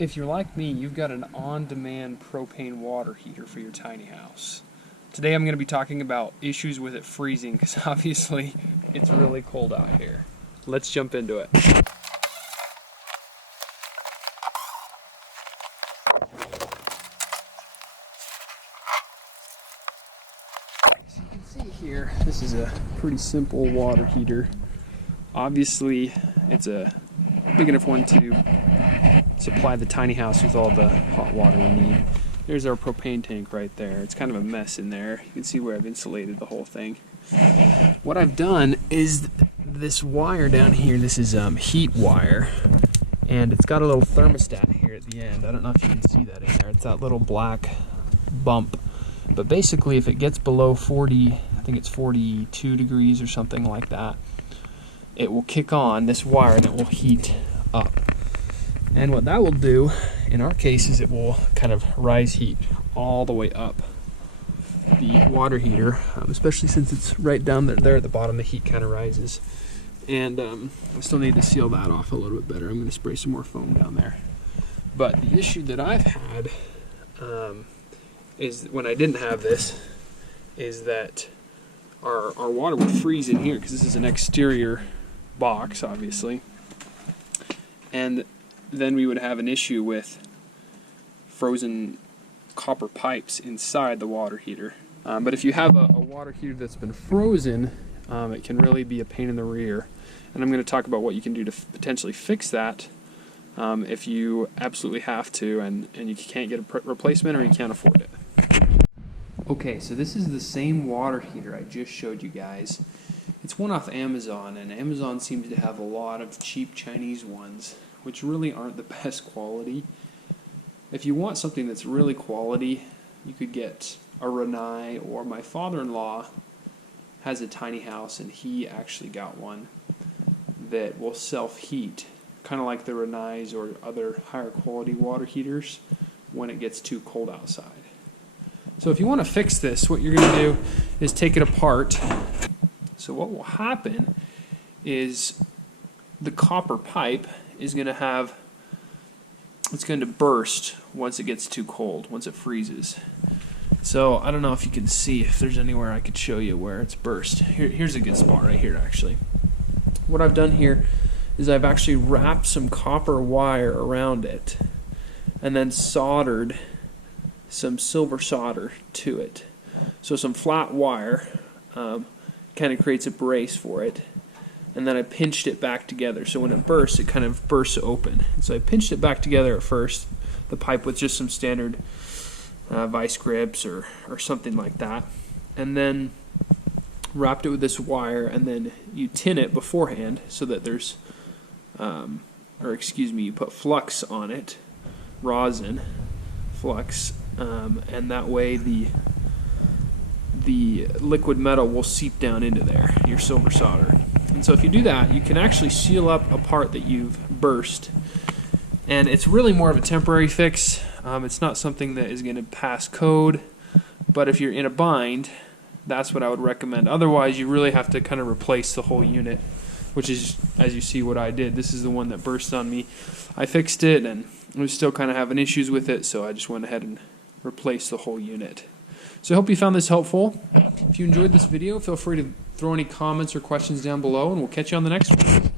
If you're like me, you've got an on-demand propane water heater for your tiny house. Today I'm going to be talking about issues with it freezing because obviously it's really cold out here. Let's jump into it. As you can see here, this is a pretty simple water heater. Obviously it's a big enough one to supply the tiny house with all the hot water we need. There's our propane tank right there. It's kind of a mess in there. You can see where I've insulated the whole thing. What I've done is this wire down here, this is heat wire, and it's got a little thermostat here at the end. I don't know if you can see that in there. It's that little black bump. But basically if it gets below 40, I think it's 42 degrees or something like that, it will kick on this wire and it will heat up. And what that will do, in our case, is it will kind of rise heat all the way up the water heater, especially since it's right down there at the bottom, the heat kind of rises. And I still need to seal that off a little bit better. I'm going to spray some more foam down there. But the issue that I've had is when I didn't have this, is that our water would freeze in here because this is an exterior box, obviously. And then we would have an issue with frozen copper pipes inside the water heater. But if you have a water heater that's been frozen, it can really be a pain in the rear. And I'm going to talk about what you can do to potentially fix that if you absolutely have to and you can't get a replacement or you can't afford it. Okay, so this is the same water heater I just showed you guys. It's one off Amazon, and Amazon seems to have a lot of cheap Chinese ones, which really aren't the best quality. If you want something that's really quality, you could get a Rinnai, or my father-in-law has a tiny house and he actually got one that will self-heat, kind of like the Rinnais or other higher quality water heaters when it gets too cold outside. So if you want to fix this, what you're going to do is take it apart. So what will happen is the copper pipe is going to burst once it gets too cold, once it freezes. So I don't know if you can see, if there's anywhere I could show you where it's burst. Here's a good spot right here, actually. What I've done here is I've actually wrapped some copper wire around it and then soldered some silver solder to it. So some flat wire kind of creates a brace for it. And then I pinched it back together. So when it bursts, it kind of bursts open. And so I pinched it back together at first, the pipe with just some standard vice grips or something like that. And then wrapped it with this wire, and then you tin it beforehand so that there's, you put flux on it, rosin, flux, and that way the liquid metal will seep down into there, your silver solder. And so if you do that, you can actually seal up a part that you've burst. And it's really more of a temporary fix. It's not something that is going to pass code, but if you're in a bind, that's what I would recommend. Otherwise, you really have to kind of replace the whole unit, which is, as you see, what I did. This is the one that burst on me. I fixed it, and I was still kind of having issues with it, so I just went ahead and replaced the whole unit. So I hope you found this helpful. If you enjoyed this video, feel free to throw any comments or questions down below, and we'll catch you on the next one.